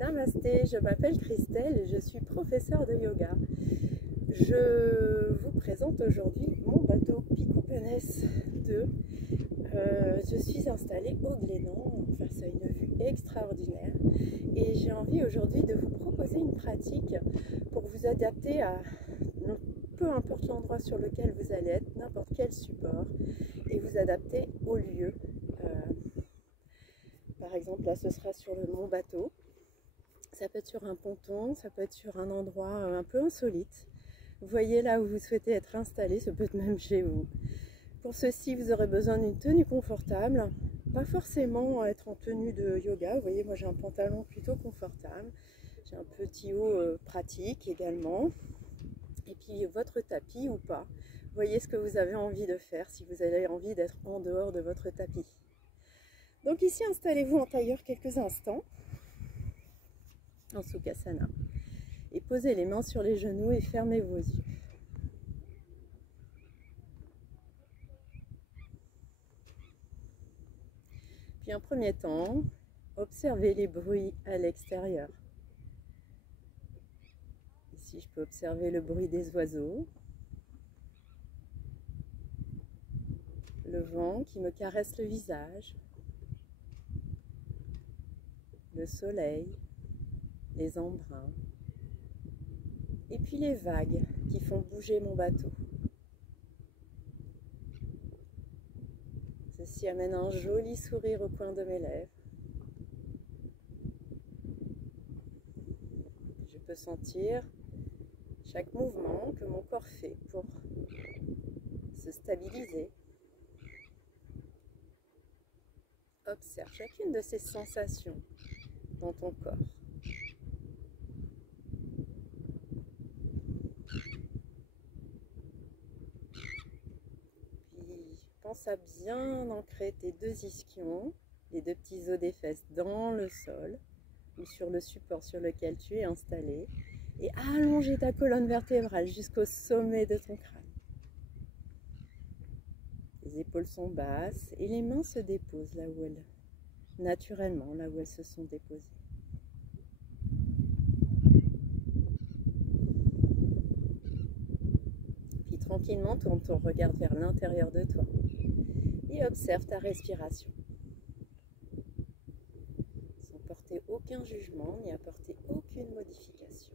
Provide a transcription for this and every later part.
Namasté, je m'appelle Christelle et je suis professeure de yoga. Je vous présente aujourd'hui mon bateau Picou Penesse 2. Je suis installée au Glénan face à une vue extraordinaire et j'ai envie aujourd'hui de vous proposer une pratique pour vous adapter à peu importe l'endroit sur lequel vous allez être, n'importe quel support, et vous adapter au lieu. Par exemple, là ce sera sur mon bateau. Ça peut être sur un ponton, ça peut être sur un endroit un peu insolite. Vous voyez là où vous souhaitez être installé, ça peut être même chez vous. Pour ceci, vous aurez besoin d'une tenue confortable, pas forcément être en tenue de yoga. Vous voyez, moi j'ai un pantalon plutôt confortable, j'ai un petit haut pratique également, et puis votre tapis ou pas. Vous voyez ce que vous avez envie de faire si vous avez envie d'être en dehors de votre tapis. Donc ici, installez-vous en tailleur quelques instants, en Sukhasana, et posez les mains sur les genoux et fermez vos yeux. Puis en premier temps, observez les bruits à l'extérieur. Ici, je peux observer le bruit des oiseaux, le vent qui me caresse le visage, le soleil, les embruns, et puis les vagues qui font bouger mon bateau. Ceci amène un joli sourire au coin de mes lèvres. Je peux sentir chaque mouvement que mon corps fait pour se stabiliser. Observe chacune de ces sensations dans ton corps. Pense à bien ancrer tes deux ischions, les deux petits os des fesses dans le sol ou sur le support sur lequel tu es installé, et allonger ta colonne vertébrale jusqu'au sommet de ton crâne. Les épaules sont basses et les mains se déposent là où elles, naturellement, là où elles se sont déposées. Puis tranquillement, tourne ton regard vers l'intérieur de toi et observe ta respiration. Sans porter aucun jugement ni apporter aucune modification.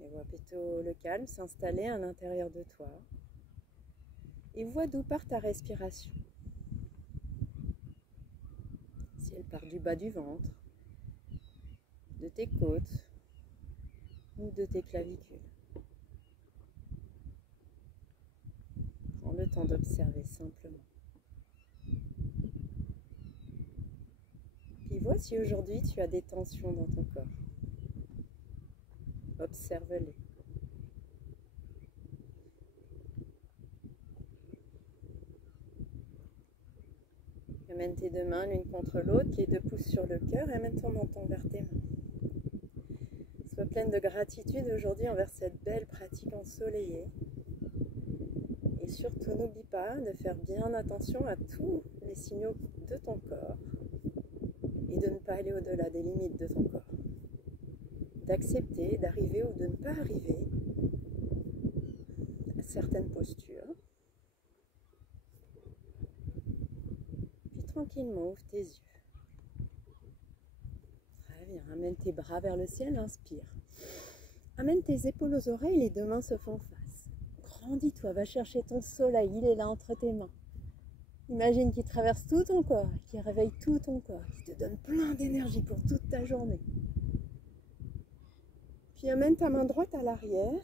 Et vois plutôt le calme s'installer à l'intérieur de toi. Et vois d'où part ta respiration. Si elle part du bas du ventre, de tes côtes ou de tes clavicules. Prends le temps d'observer simplement. Puis vois si aujourd'hui tu as des tensions dans ton corps. Observe-les. Amène tes deux mains l'une contre l'autre, les deux pouces sur le cœur, et amène ton menton vers tes mains. Sois pleine de gratitude aujourd'hui envers cette belle pratique ensoleillée. Et surtout, n'oublie pas de faire bien attention à tous les signaux de ton corps et de ne pas aller au-delà des limites de ton corps. D'accepter d'arriver ou de ne pas arriver à certaines postures. Puis tranquillement, ouvre tes yeux. Très bien, amène tes bras vers le ciel, inspire. Amène tes épaules aux oreilles, les deux mains se font face. Grandis-toi, va chercher ton soleil, il est là entre tes mains. Imagine qu'il traverse tout ton corps, qu'il réveille tout ton corps, qu'il te donne plein d'énergie pour toute ta journée. Puis amène ta main droite à l'arrière,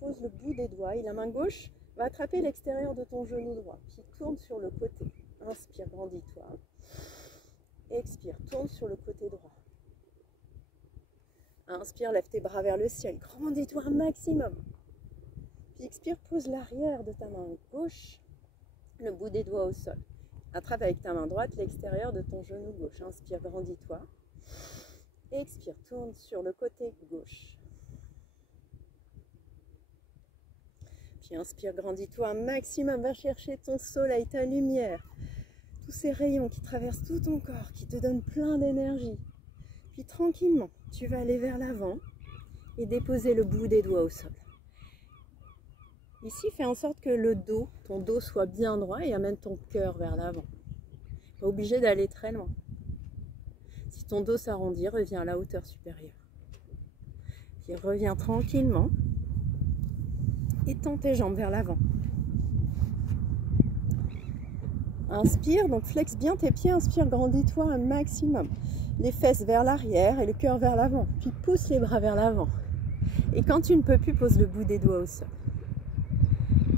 pose le bout des doigts et la main gauche va attraper l'extérieur de ton genou droit. Puis tourne sur le côté. Inspire, grandis-toi. Expire, tourne sur le côté droit. Inspire, lève tes bras vers le ciel, grandis-toi un maximum. Puis expire, pose l'arrière de ta main gauche, le bout des doigts au sol. Attrape avec ta main droite l'extérieur de ton genou gauche. Inspire, grandis-toi. Expire, tourne sur le côté gauche. Puis inspire, grandis-toi un maximum, va chercher ton soleil, ta lumière, tous ces rayons qui traversent tout ton corps, qui te donnent plein d'énergie. Puis tranquillement, tu vas aller vers l'avant et déposer le bout des doigts au sol. Ici, fais en sorte que le dos, ton dos soit bien droit et amène ton cœur vers l'avant. Pas obligé d'aller très loin. Si ton dos s'arrondit, reviens à la hauteur supérieure. Puis reviens tranquillement et tends tes jambes vers l'avant. Inspire, donc flexe bien tes pieds, inspire, grandis-toi un maximum. Les fesses vers l'arrière et le cœur vers l'avant. Puis pousse les bras vers l'avant. Et quand tu ne peux plus, pose le bout des doigts au sol.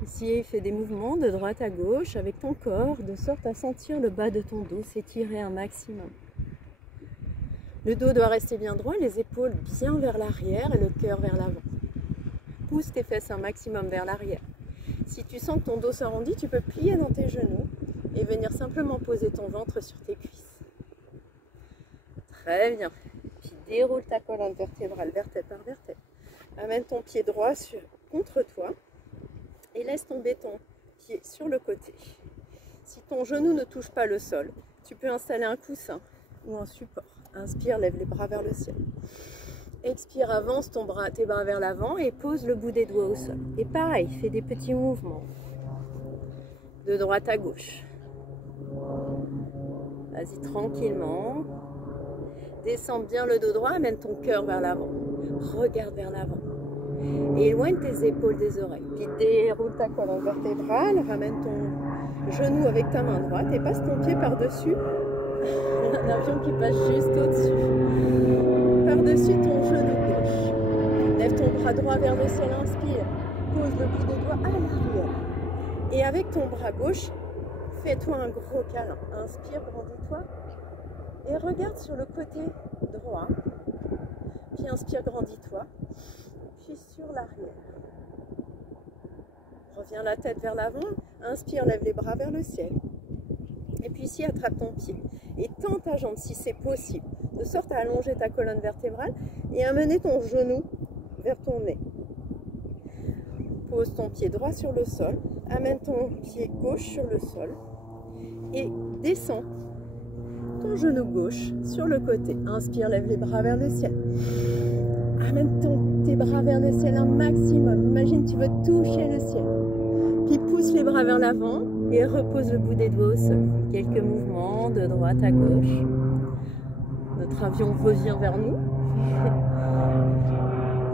Ici, fais des mouvements de droite à gauche avec ton corps, de sorte à sentir le bas de ton dos s'étirer un maximum. Le dos doit rester bien droit, les épaules bien vers l'arrière et le cœur vers l'avant. Pousse tes fesses un maximum vers l'arrière. Si tu sens que ton dos s'arrondit, tu peux plier dans tes genoux et venir simplement poser ton ventre sur tes cuisses. Très bien. Puis déroule ta colonne vertébrale, vertèbre par vertèbre. Amène ton pied droit contre toi et laisse tomber ton pied sur le côté. Si ton genou ne touche pas le sol, tu peux installer un coussin ou un support. Inspire, lève les bras vers le ciel. Expire, avance tes bras vers l'avant et pose le bout des doigts au sol. Et pareil, fais des petits mouvements de droite à gauche. Vas-y tranquillement. Descends bien le dos droit, amène ton cœur vers l'avant. Regarde vers l'avant. Et éloigne tes épaules des oreilles. Puis déroule ta colonne vertébrale, ramène ton genou avec ta main droite et passe ton pied par-dessus. Un avion qui passe juste au-dessus. Par-dessus ton genou gauche. Lève ton bras droit vers le ciel, inspire. Pose le bout des doigts à l'arrière. Et avec ton bras gauche, fais-toi un gros câlin. Inspire, grandis-toi. Et regarde sur le côté droit. Puis inspire, grandis-toi. Puis sur l'arrière. Reviens la tête vers l'avant. Inspire, lève les bras vers le ciel. Et puis ici, attrape ton pied. Et tends ta jambe si c'est possible. De sorte à allonger ta colonne vertébrale et amener ton genou vers ton nez. Pose ton pied droit sur le sol. Amène ton pied gauche sur le sol. Et descends ton genou gauche sur le côté. Inspire, lève les bras vers le ciel. Amène tes bras vers le ciel un maximum. Imagine tu veux toucher le ciel. Puis pousse les bras vers l'avant et repose le bout des doigts au sol. Quelques mouvements de droite à gauche. Notre avion revient vers nous.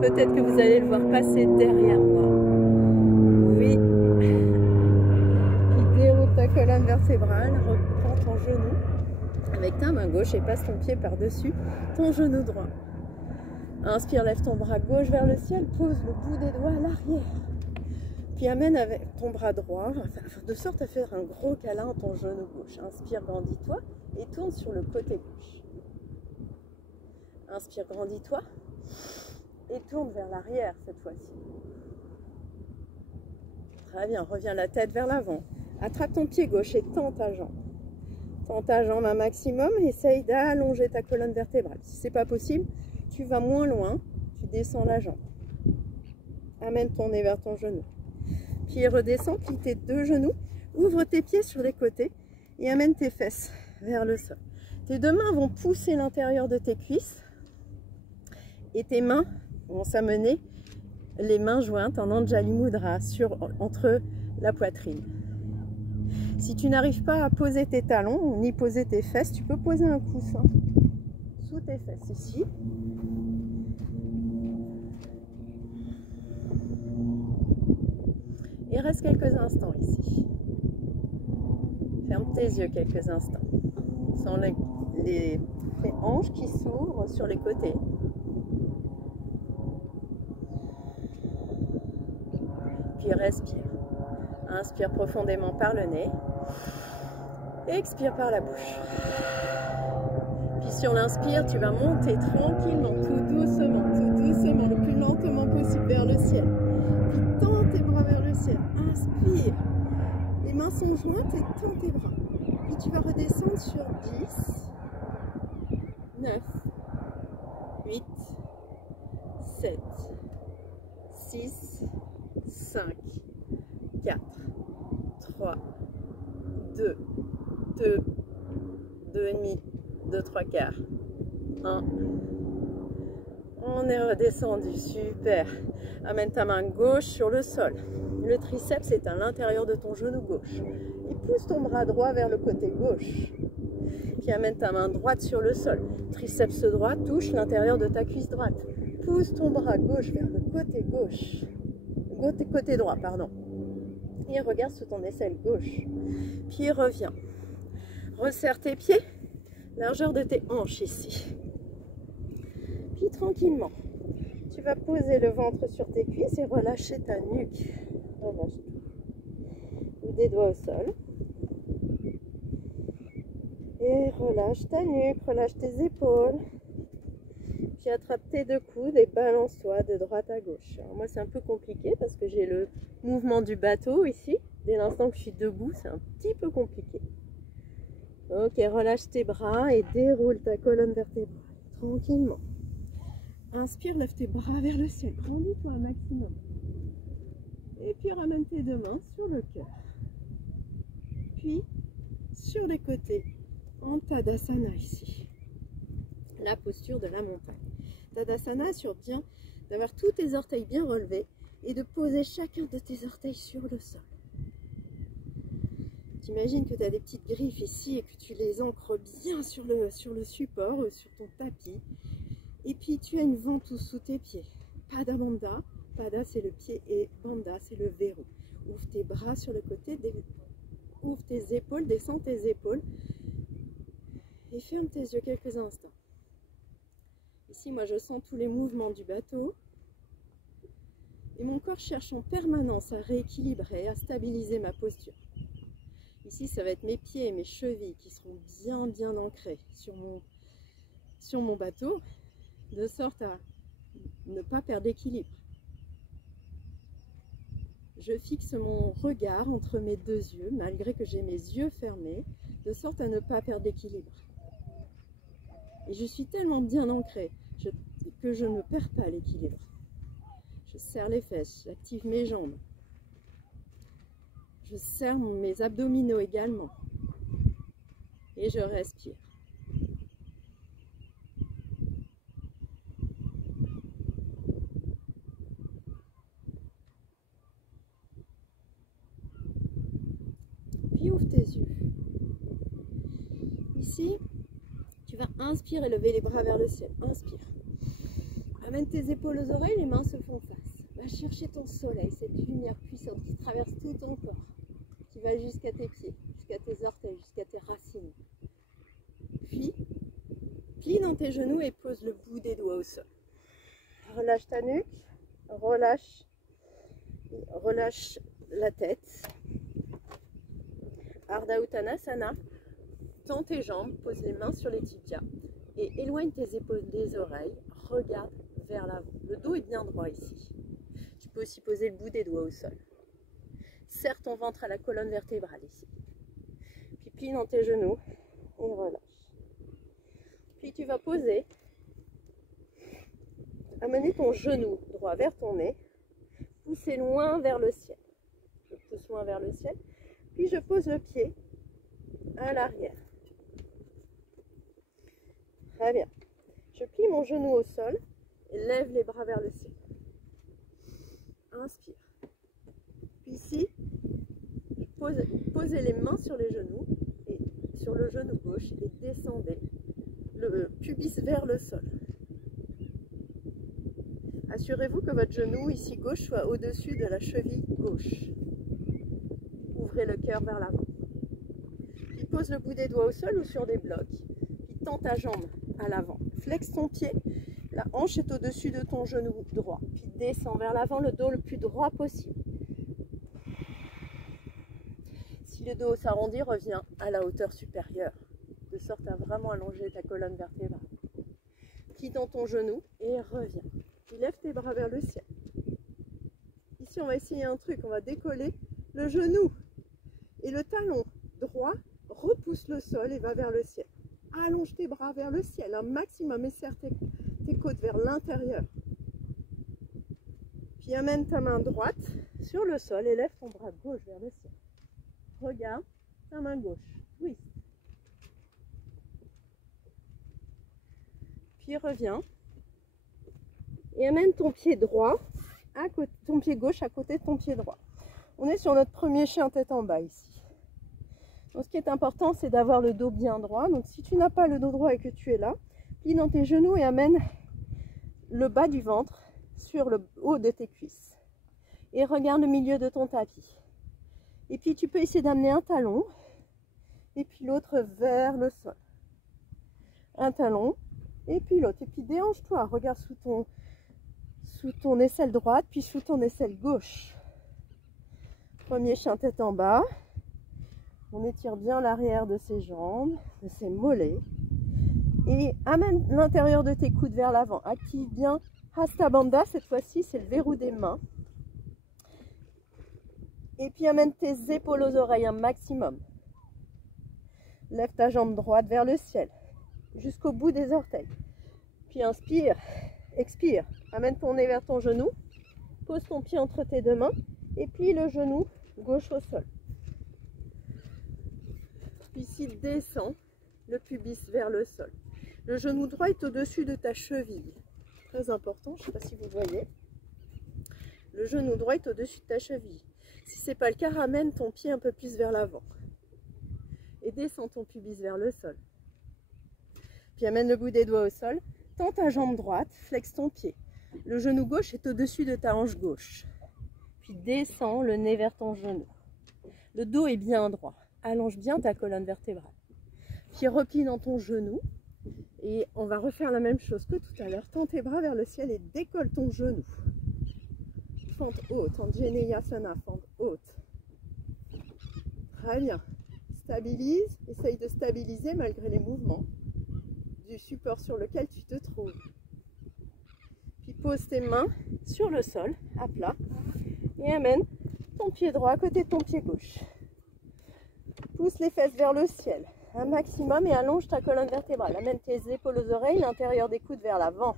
Peut-être que vous allez le voir passer derrière moi. Oui. Puis déroule ta colonne vertébrale, reprends ton genou avec ta main gauche et passe ton pied par-dessus ton genou droit. Inspire, lève ton bras gauche vers le ciel, pose le bout des doigts à l'arrière. Puis amène avec ton bras droit, de sorte à faire un gros câlin à ton genou gauche. Inspire, grandis-toi et tourne sur le côté gauche. Inspire, grandis-toi et tourne vers l'arrière cette fois-ci. Très bien, reviens la tête vers l'avant. Attrape ton pied gauche et tends ta jambe. Tends ta jambe un maximum, essaye d'allonger ta colonne vertébrale. Si ce n'est pas possible, tu vas moins loin, tu descends la jambe. Amène ton nez vers ton genou. Puis redescends, plie tes deux genoux, ouvre tes pieds sur les côtés et amène tes fesses vers le sol. Tes deux mains vont pousser l'intérieur de tes cuisses et tes mains vont s'amener les mains jointes en Anjali Mudra entre la poitrine. Si tu n'arrives pas à poser tes talons ni poser tes fesses, tu peux poser un coussin sous tes fesses ici. Et reste quelques instants ici. Ferme tes yeux quelques instants. Sens les hanches qui s'ouvrent sur les côtés. Puis respire. Inspire profondément par le nez. Expire par la bouche. Puis sur l'inspire, tu vas monter tranquillement, tout doucement, le plus lentement possible vers le ciel. Puis tends tes bras vers le ciel. Inspire. Les mains sont jointes et tends tes bras. Puis tu vas redescendre sur 10, 9, 8, 7, 6, 5, 2,5, 2, 3 quarts. 1. On est redescendu, super. Amène ta main gauche sur le sol. Le triceps est à l'intérieur de ton genou gauche. Et pousse ton bras droit vers le côté gauche. Puis amène ta main droite sur le sol. Triceps droit touche l'intérieur de ta cuisse droite. Pousse ton bras gauche vers le côté gauche. Côté droit, pardon. Et regarde sous ton aisselle gauche. Puis reviens. Resserre tes pieds. Largeur de tes hanches ici. Puis tranquillement, tu vas poser le ventre sur tes cuisses et relâcher ta nuque. Relâche tout. Des doigts au sol. Et relâche ta nuque, relâche tes épaules. Puis attrape tes deux coudes et balance-toi de droite à gauche. Alors moi c'est un peu compliqué parce que j'ai le mouvement du bateau ici. Dès l'instant que je suis debout, c'est un petit peu compliqué. Ok, relâche tes bras et déroule ta colonne vertébrale. Tranquillement. Inspire, lève tes bras vers le ciel. Grandis-toi un maximum. Et puis ramène tes deux mains sur le cœur. Puis sur les côtés, en Tadasana ici. La posture de la montagne. Tadasana assure bien d'avoir tous tes orteils bien relevés et de poser chacun de tes orteils sur le sol. T'imagines que tu as des petites griffes ici et que tu les ancres bien sur le support, sur ton tapis. Et puis tu as une ventouse sous tes pieds. Pada Bandha. Pada c'est le pied et Bandha c'est le verrou. Ouvre tes bras sur le côté, ouvre tes épaules, descends tes épaules. Et ferme tes yeux quelques instants. Ici moi je sens tous les mouvements du bateau. Et mon corps cherche en permanence à rééquilibrer, à stabiliser ma posture. Ici ça va être mes pieds et mes chevilles qui seront bien ancrés sur mon bateau. De sorte à ne pas perdre d'équilibre. Je fixe mon regard entre mes deux yeux, malgré que j'ai mes yeux fermés, de sorte à ne pas perdre d'équilibre. Et je suis tellement bien ancrée que je ne perds pas l'équilibre. Je serre les fesses, j'active mes jambes. Je serre mes abdominaux également. Et je respire. Puis ouvre tes yeux. Ici, tu vas inspirer et lever les bras vers le ciel. Inspire. Amène tes épaules aux oreilles, les mains se font face. Va chercher ton soleil, cette lumière puissante qui traverse tout ton corps, qui va jusqu'à tes pieds, jusqu'à tes orteils, jusqu'à tes racines. Puis, plie dans tes genoux et pose le bout des doigts au sol. Relâche ta nuque, relâche la tête. Ardha Uttanasana, tends tes jambes, pose les mains sur les tibias et éloigne tes épaules des oreilles, regarde vers l'avant. Le dos est bien droit ici. Tu peux aussi poser le bout des doigts au sol. Serre ton ventre à la colonne vertébrale ici. Puis plie dans tes genoux et relâche. Puis tu vas poser, amener ton genou droit vers ton nez, pousser loin vers le ciel. Je pousse loin vers le ciel. Puis je pose le pied à l'arrière. Très bien. Je plie mon genou au sol et lève les bras vers le ciel. Inspire. Puis ici, posez les mains sur les genoux et sur le genou gauche et descendez le pubis vers le sol. Assurez-vous que votre genou ici gauche soit au-dessus de la cheville gauche. Ouvrez le cœur vers l'avant. Puis pose le bout des doigts au sol ou sur des blocs. Puis tends ta jambe à l'avant. Flexe ton pied. La hanche est au-dessus de ton genou droit. Puis descends vers l'avant, le dos le plus droit possible. Si le dos s'arrondit, reviens à la hauteur supérieure. De sorte à vraiment allonger ta colonne vertébrale. Plie dans ton genou et reviens. Puis lève tes bras vers le ciel. Ici, on va essayer un truc. On va décoller le genou. Et le talon droit repousse le sol et va vers le ciel. Allonge tes bras vers le ciel, un maximum, et serre tes côtes vers l'intérieur. Puis amène ta main droite sur le sol et lève ton bras gauche vers le ciel. Regarde ta main gauche. Twist. Puis reviens. Et amène ton pied droit, ton pied gauche à côté de ton pied droit. On est sur notre premier chien tête en bas ici. Donc ce qui est important, c'est d'avoir le dos bien droit. Donc si tu n'as pas le dos droit et que tu es là, plie dans tes genoux et amène le bas du ventre sur le haut de tes cuisses. Et regarde le milieu de ton tapis. Et puis tu peux essayer d'amener un talon et puis l'autre vers le sol. Un talon et puis l'autre. Et puis déhanche-toi, regarde sous ton aisselle droite, puis sous ton aisselle gauche. Premier chien tête en bas. On étire bien l'arrière de ses jambes, de ses mollets. Et amène l'intérieur de tes coudes vers l'avant. Active bien Hasta Bandha, cette fois-ci c'est le verrou des mains. Et puis amène tes épaules aux oreilles un maximum. Lève ta jambe droite vers le ciel, jusqu'au bout des orteils. Puis inspire, expire. Amène ton nez vers ton genou. Pose ton pied entre tes deux mains et plie le genou gauche au sol. Puis ici, descends le pubis vers le sol. Le genou droit est au-dessus de ta cheville. Très important, je ne sais pas si vous voyez. Le genou droit est au-dessus de ta cheville. Si ce n'est pas le cas, ramène ton pied un peu plus vers l'avant. Et descends ton pubis vers le sol. Puis amène le bout des doigts au sol. Tends ta jambe droite, flexe ton pied. Le genou gauche est au-dessus de ta hanche gauche. Puis descends le nez vers ton genou. Le dos est bien droit. Allonge bien ta colonne vertébrale. Puis replie dans ton genou. Et on va refaire la même chose que tout à l'heure. Tends tes bras vers le ciel et décolle ton genou. Fente haute, en Jeneyasana, fente haute. Très bien. Stabilise, essaye de stabiliser malgré les mouvements du support sur lequel tu te trouves. Puis pose tes mains sur le sol, à plat, et amène ton pied droit à côté de ton pied gauche. Pousse les fesses vers le ciel, un maximum, et allonge ta colonne vertébrale. Amène tes épaules aux oreilles, l'intérieur des coudes vers l'avant.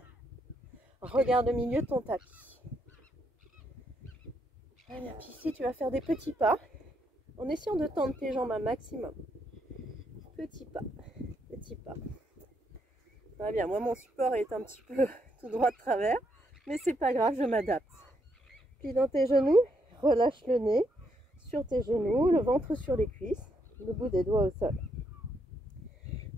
Regarde le milieu de ton tapis. Puis ici, tu vas faire des petits pas, en essayant de tendre tes jambes un maximum. Petit pas, petit pas. Très bien, moi mon support est un petit peu tout droit de travers, mais c'est pas grave, je m'adapte. Puis dans tes genoux, relâche le nez sur tes genoux, le ventre sur les cuisses, le bout des doigts au sol.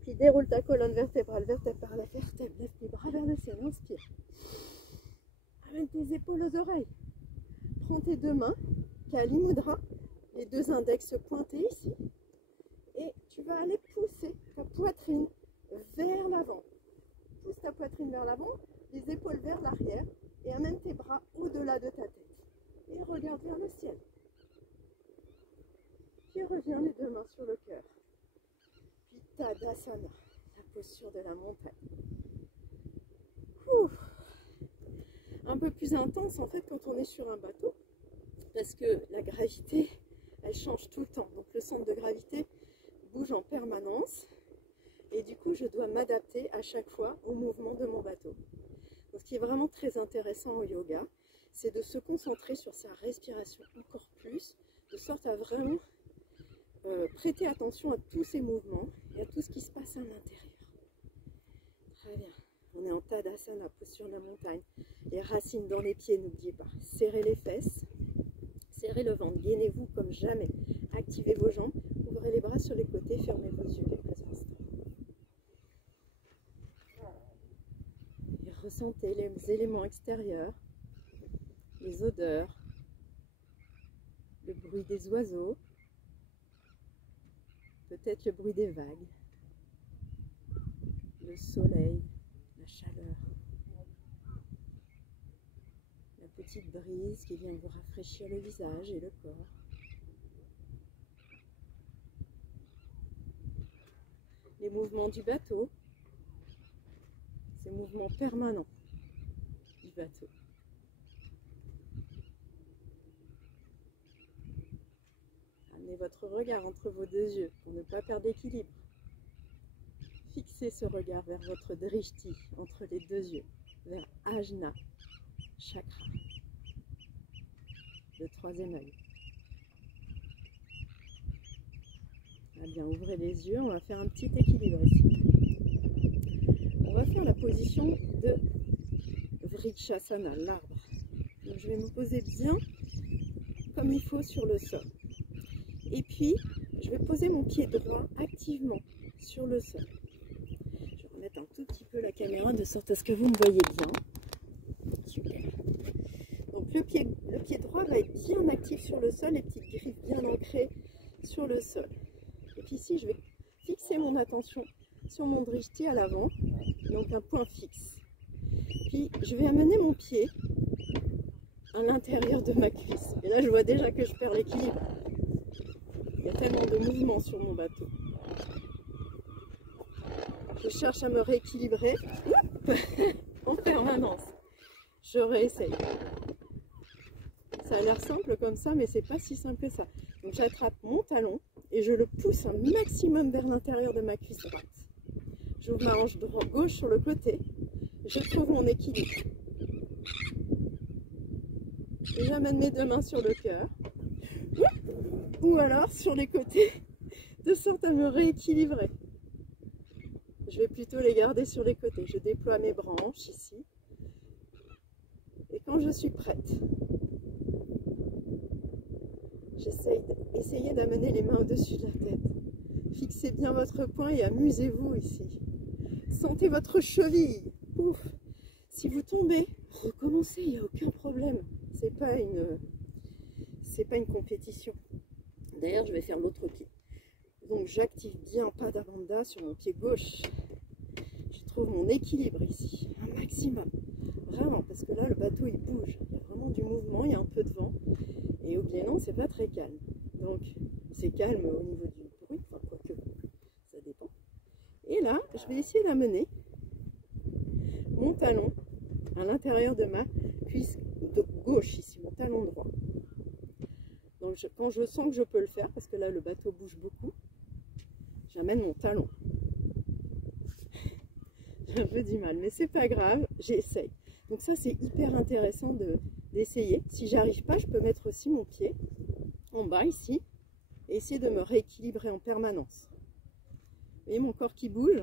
Puis déroule ta colonne vertébrale, vertèbre par la vertèbre, lève tes bras vers le ciel, inspire. Amène tes épaules aux oreilles. Prends tes deux mains, Kali Mudra, les deux index pointés ici, et tu vas aller pousser ta poitrine vers l'avant. Pousse ta poitrine vers l'avant, les épaules vers l'arrière, et amène tes bras au-delà de ta tête. Et regarde vers le ciel. Puis reviens les deux mains sur le cœur. Puis Tadasana, la posture de la montagne. Ouf. Un peu plus intense en fait quand on est sur un bateau, parce que la gravité, elle change tout le temps. Donc le centre de gravité bouge en permanence. Et du coup, je dois m'adapter à chaque fois au mouvement de mon bateau. Donc, ce qui est vraiment très intéressant au yoga, c'est de se concentrer sur sa respiration encore plus, de sorte à vraiment prêter attention à tous ces mouvements et à tout ce qui se passe à l'intérieur. Très bien. On est en Tadasana, posture de la montagne. Les racines dans les pieds, n'oubliez pas. Serrez les fesses, serrez le ventre, gainez-vous comme jamais. Activez vos jambes, ouvrez les bras sur les côtés, fermez vos yeux quelques instants. Ressentez les éléments extérieurs, les odeurs, le bruit des oiseaux, peut-être le bruit des vagues, le soleil, la chaleur, la petite brise qui vient vous rafraîchir le visage et le corps. Les mouvements du bateau, ces mouvements permanents du bateau. Amenez votre regard entre vos deux yeux pour ne pas perdre l'équilibre. Fixez ce regard vers votre drishti entre les deux yeux, vers Ajna Chakra, le troisième œil. Très bien, ouvrez les yeux, on va faire un petit équilibre ici. On va faire la position de Vrikshasana, l'arbre. Donc je vais me poser bien comme il faut sur le sol. Et puis, je vais poser mon pied droit activement sur le sol. Je vais remettre un tout petit peu la caméra de sorte à ce que vous me voyez bien. Super. Donc le pied droit va être bien actif sur le sol, les petites griffes bien ancrées sur le sol. Et puis ici, je vais fixer mon attention sur mon drishti à l'avant, donc un point fixe. Puis je vais amener mon pied à l'intérieur de ma cuisse. Et là, je vois déjà que je perds l'équilibre. Il y a tellement de mouvements sur mon bateau. Je cherche à me rééquilibrer en permanence. Je réessaye. Ça a l'air simple comme ça, mais c'est pas si simple que ça. Donc j'attrape mon talon et je le pousse un maximum vers l'intérieur de ma cuisse droite. J'ouvre ma hanche gauche sur le côté. Je trouve mon équilibre. Et j'amène mes deux mains sur le cœur. Ou alors sur les côtés, de sorte à me rééquilibrer. Je vais plutôt les garder sur les côtés. Je déploie mes branches ici. Et quand je suis prête, essayez d'amener les mains au-dessus de la tête. Fixez bien votre poing et amusez-vous ici. Sentez votre cheville. Ouf. Si vous tombez, recommencez, il n'y a aucun problème. C'est pas une compétition. D'ailleurs, je vais faire l'autre pied. Donc j'active bien Padabandha sur mon pied gauche. Je trouve mon équilibre ici, un maximum. Vraiment, parce que là, le bateau, il bouge. Il y a vraiment du mouvement, il y a un peu de vent. Et au Glénan, c'est pas très calme. Donc, c'est calme au niveau du bruit, enfin, quoique, ça dépend. Et là, je vais essayer d'amener mon talon à l'intérieur de ma cuisse gauche, ici, mon talon droit. Donc, quand je sens que je peux le faire, parce que là, le bateau bouge beaucoup, j'amène mon talon. J'ai un peu du mal, mais c'est pas grave, j'essaye. Donc ça, c'est hyper intéressant d'essayer. Si j'arrive pas, je peux mettre aussi mon pied en bas ici et essayer de me rééquilibrer en permanence. Vous voyez mon corps qui bouge?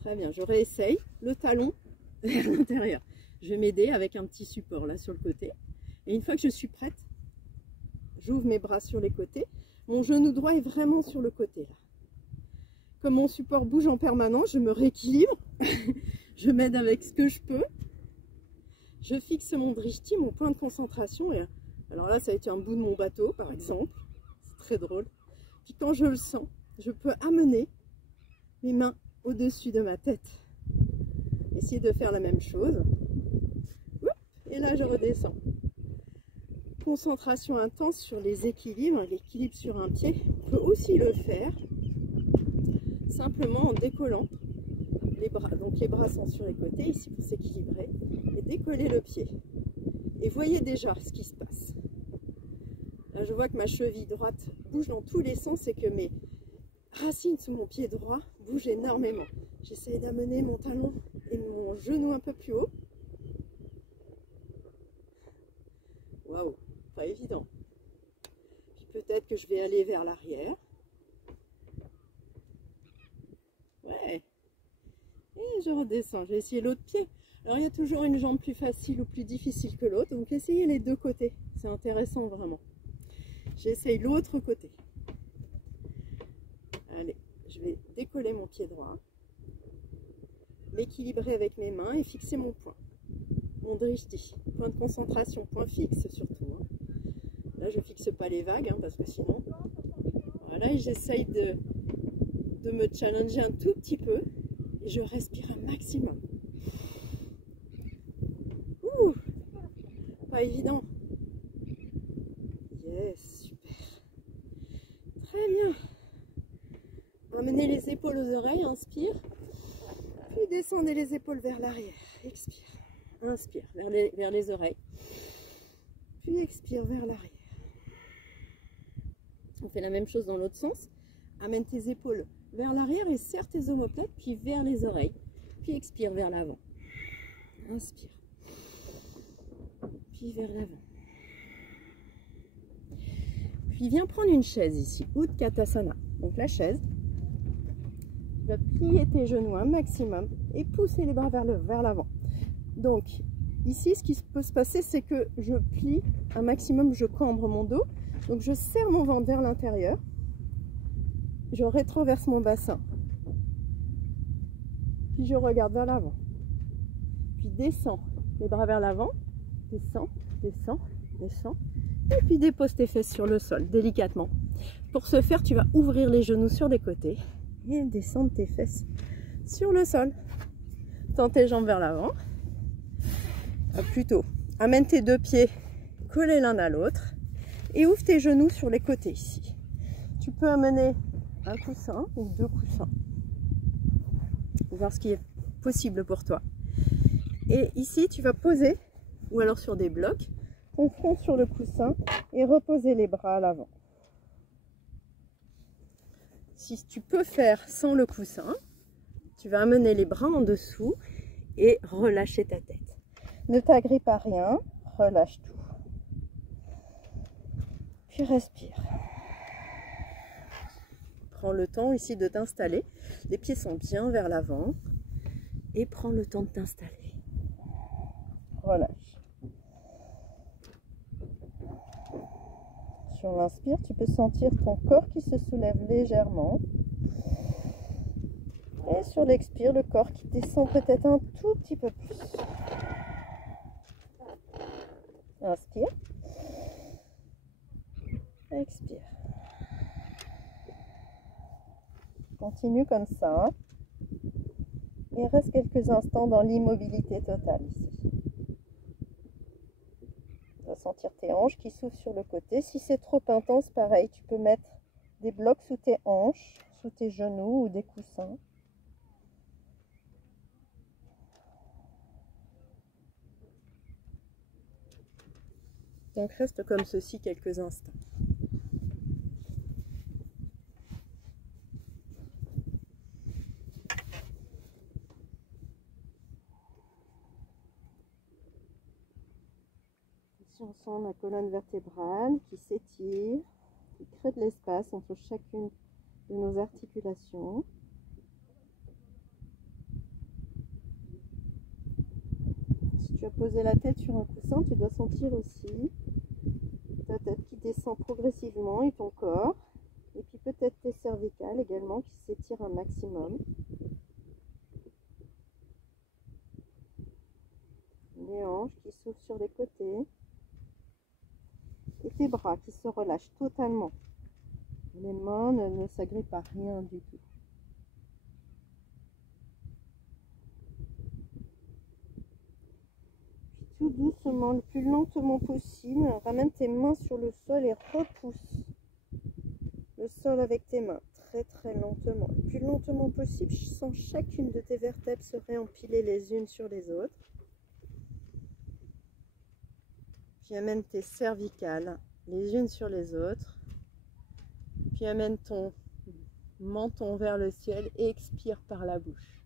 Très bien, je réessaye. Le talon vers l'intérieur. Je vais m'aider avec un petit support là sur le côté. Et une fois que je suis prête, j'ouvre mes bras sur les côtés. Mon genou droit est vraiment sur le côté là. Comme mon support bouge en permanence, je me rééquilibre. Je m'aide avec ce que je peux. Je fixe mon drishti, mon point de concentration. Et alors là, ça a été un bout de mon bateau, par exemple. C'est très drôle. Puis quand je le sens, je peux amener mes mains au-dessus de ma tête. Essayer de faire la même chose. Et là, je redescends. Concentration intense sur les équilibres. L'équilibre sur un pied, on peut aussi le faire simplement en décollant les bras. Donc les bras sont sur les côtés ici pour s'équilibrer et décoller le pied. Et voyez déjà ce qui se passe. Là, je vois que ma cheville droite bouge dans tous les sens et que mes racines sous mon pied droit bougent énormément. J'essaye d'amener mon talon et mon genou un peu plus haut. Waouh, pas évident. Puis peut-être que je vais aller vers l'arrière. Ouais. Et je redescends. Je vais essayer l'autre pied. Alors il y a toujours une jambe plus facile ou plus difficile que l'autre. Donc essayez les deux côtés. C'est intéressant vraiment. J'essaye l'autre côté. Allez, je vais décoller mon pied droit. M'équilibrer avec mes mains et fixer mon point. Mon drishti. Point de concentration, point fixe surtout. Hein. Là je ne fixe pas les vagues hein, parce que sinon... Voilà, et j'essaye de me challenger un tout petit peu. Et je respire un maximum. Ouh, pas évident. Yes, super. Très bien. Amenez les épaules aux oreilles, inspire. Puis descendez les épaules vers l'arrière. Expire. Inspire vers les oreilles. Puis expire vers l'arrière. On fait la même chose dans l'autre sens. Amène tes épaules vers l'arrière et serre tes omoplates, puis vers les oreilles. Puis expire vers l'avant. Inspire. Puis vers l'avant. Puis viens prendre une chaise ici, Utkatasana. Donc la chaise, Tu vas plier tes genoux un maximum et pousser les bras vers l'avant. Donc ici, ce qui peut se passer, c'est que je plie un maximum, je cambre mon dos. Donc je serre mon ventre vers l'intérieur. Je rétroverse mon bassin. Puis je regarde vers l'avant. Puis descends les bras vers l'avant. Descends, descends, descends. Et puis dépose tes fesses sur le sol, délicatement. Pour ce faire, tu vas ouvrir les genoux sur les côtés et descendre tes fesses sur le sol. Tends tes jambes vers l'avant. Plutôt, amène tes deux pieds collés l'un à l'autre et ouvre tes genoux sur les côtés ici. Tu peux amener un coussin ou deux coussins. Voir ce qui est possible pour toi. Et ici, tu vas poser, ou alors sur des blocs, ton front sur le coussin et reposer les bras à l'avant. Si tu peux faire sans le coussin, tu vas amener les bras en dessous et relâcher ta tête. Ne t'agrippe à rien, relâche tout. Puis respire. Prends le temps ici de t'installer. Les pieds sont bien vers l'avant. Et prends le temps de t'installer. Relâche. Sur l'inspire, tu peux sentir ton corps qui se soulève légèrement. Et sur l'expire, le corps qui descend peut-être un tout petit peu plus. Inspire. Expire. Continue comme ça. Et reste quelques instants dans l'immobilité totale ici. Tu vas sentir tes hanches qui s'ouvrent sur le côté. Si c'est trop intense, pareil, tu peux mettre des blocs sous tes hanches, sous tes genoux ou des coussins. Donc reste comme ceci quelques instants. Ici on sent la colonne vertébrale qui s'étire, qui crée de l'espace entre chacune de nos articulations. Si tu as posé la tête sur un coussin, tu dois sentir aussi ta tête qui descend progressivement et ton corps. Et puis peut-être tes cervicales également qui s'étirent un maximum. Les hanches qui s'ouvrent sur les côtés. Et tes bras qui se relâchent totalement. Les mains ne s'agrippent à rien du tout. Puis tout doucement, le plus lentement possible, ramène tes mains sur le sol et repousse le sol avec tes mains. Très très lentement. Le plus lentement possible, je sens chacune de tes vertèbres se réempiler les unes sur les autres. Puis amène tes cervicales les unes sur les autres. Puis amène ton menton vers le ciel et expire par la bouche.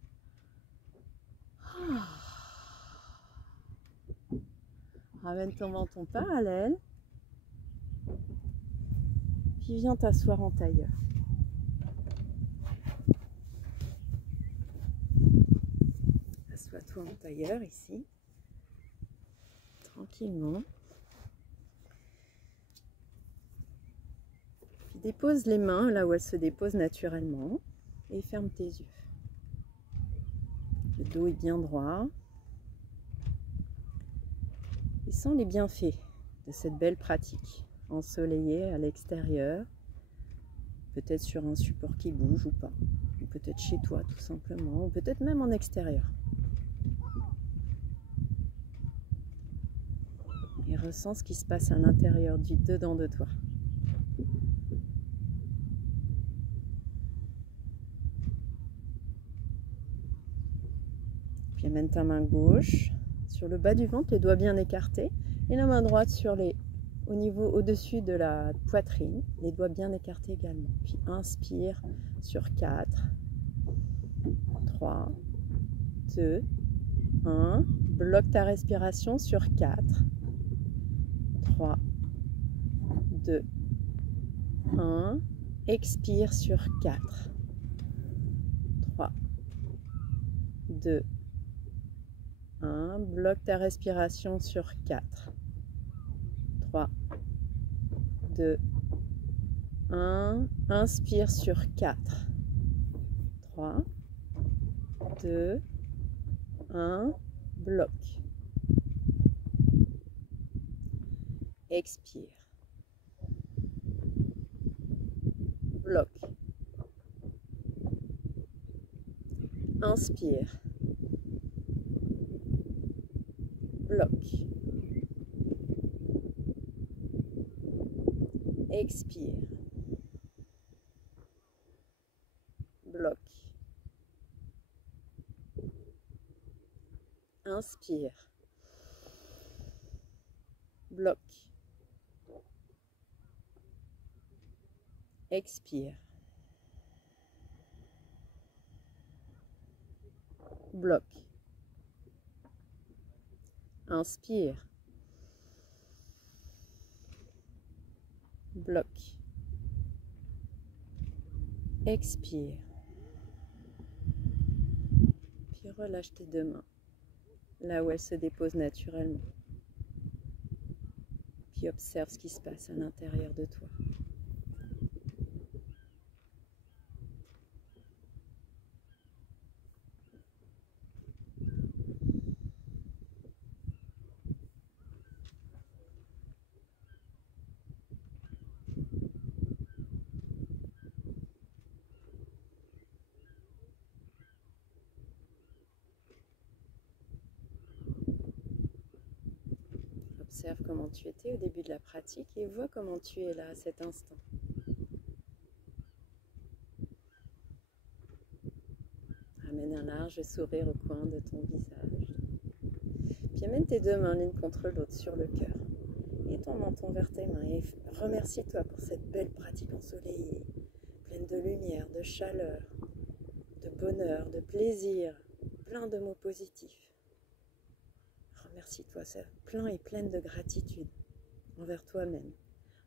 Ramène ton menton parallèle. Puis viens t'asseoir en tailleur. Assois-toi en tailleur ici. Tranquillement. Puis dépose les mains là où elles se déposent naturellement et ferme tes yeux. Le dos est bien droit. Et sens les bienfaits de cette belle pratique ensoleillée à l'extérieur, peut-être sur un support qui bouge ou pas, ou peut-être chez toi tout simplement, ou peut-être même en extérieur. Et ressens ce qui se passe à l'intérieur du dedans de toi. Puis amène ta main gauche sur le bas du ventre, les doigts bien écartés, et la main droite sur au-dessus de la poitrine, les doigts bien écartés également. Puis inspire sur 4, 3, 2, 1. Bloque ta respiration sur 4, 3, 2, 1. Expire sur 4, 2, 1. Bloque ta respiration sur 4. 3, 2, 1. Inspire sur 4. 3, 2, 1. Bloque. Expire. Bloque. Inspire. Bloque. Expire. Bloque. Inspire. Bloque. Expire. Bloque. Inspire. Bloque. Expire. Puis relâche tes deux mains, là où elles se déposent naturellement. Puis observe ce qui se passe à l'intérieur de toi. Observe comment tu étais au début de la pratique et vois comment tu es là à cet instant. Amène un large sourire au coin de ton visage. Puis amène tes deux mains l'une contre l'autre sur le cœur. Et ton menton vers tes mains. Et remercie-toi pour cette belle pratique ensoleillée, pleine de lumière, de chaleur, de bonheur, de plaisir, plein de mots positifs. Remercie-toi, c'est plein et pleine de gratitude envers toi-même,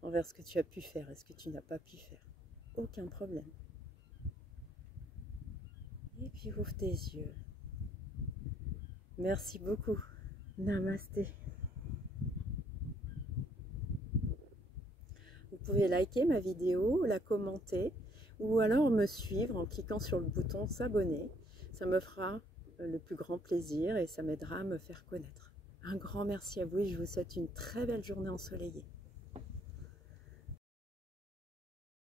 envers ce que tu as pu faire et ce que tu n'as pas pu faire. Aucun problème. Et puis ouvre tes yeux. Merci beaucoup. Namasté. Vous pouvez liker ma vidéo, la commenter ou alors me suivre en cliquant sur le bouton s'abonner. Ça me fera le plus grand plaisir et ça m'aidera à me faire connaître. Un grand merci à vous et je vous souhaite une très belle journée ensoleillée.